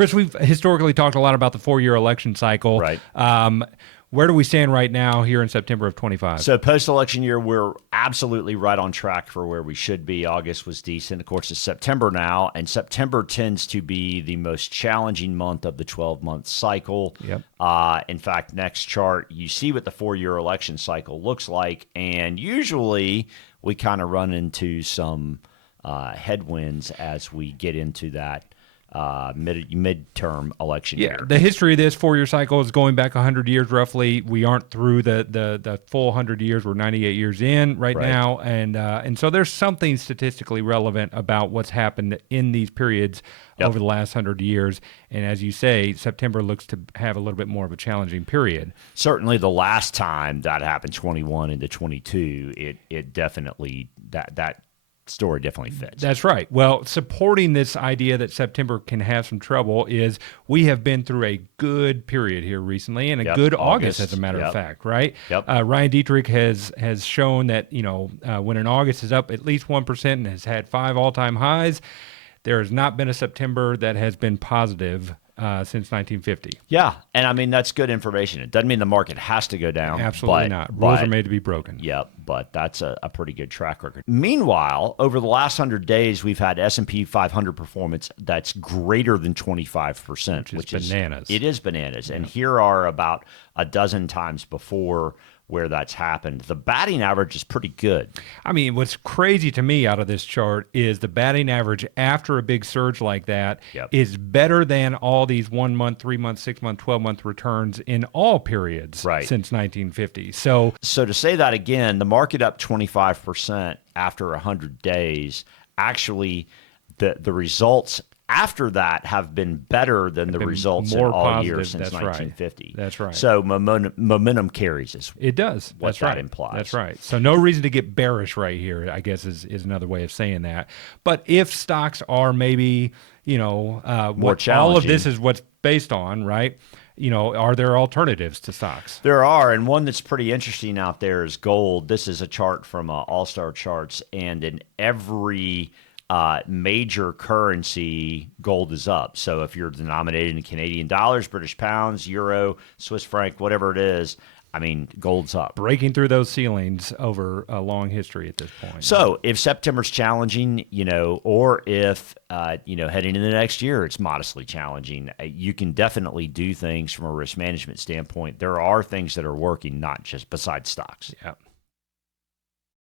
Chris, we've historically talked a lot about the 4-year election cycle. Right. Where do we stand right now here in September of 25? So post-election year, we're absolutely right on track for where we should be. August was decent. Of course, it's September now, and September tends to be the most challenging month of the 12-month cycle. Yep. In fact, next chart, you see what the 4-year election cycle looks like, and usually we kind of run into some headwinds as we get into that midterm election year. The history of this 4-year cycle is going back 100 years roughly. We aren't through the full 100 years. We're 98 years in right now, and so there's something statistically relevant about what's happened in these periods over the last 100 years. And as you say, September looks to have a little bit more of a challenging period. Certainly, the last time that happened, 21 into 22, it definitely that story definitely fits. That's right. Well, supporting this idea that September can have some trouble is we have been through a good period here recently, and a good August, as a matter of fact, right? Ryan Dietrich has shown that, when an August is up at least 1% and has had 5 all-time highs, there has not been a September that has been positive since 1950. Yeah, and I mean, that's good information. It doesn't mean the market has to go down. Absolutely not. Rules are made to be broken. Yep, but that's a pretty good track record. Meanwhile, over the last 100 days, we've had S&P 500 performance that's greater than 25%, which is bananas. It is bananas. And here are about a dozen times before where that's happened. The batting average is pretty good. I mean, what's crazy to me out of this chart is the batting average after a big surge like that is better than all these 1 month, 3 month, 6 month, 12-month returns in all periods since 1950. So to say that again, the market up 25% after 100 days, actually the results after that have been better than the results in all years since 1950. That's right. So momentum carries us. It does. What that implies. That's right. So no reason to get bearish right here, I guess, is another way of saying that. But if stocks are maybe, more challenging. All of this is what's based on, right? Are there alternatives to stocks? There are, and one that's pretty interesting out there is gold. This is a chart from All-Star Charts, and in every major currency, gold is up. So if you're denominated in Canadian dollars, British pounds, euro, Swiss franc, whatever it is, I mean, gold's up. Breaking through those ceilings over a long history at this point. So if September's challenging, or if, heading into the next year, it's modestly challenging, you can definitely do things from a risk management standpoint. There are things that are working, not just besides stocks. Yeah.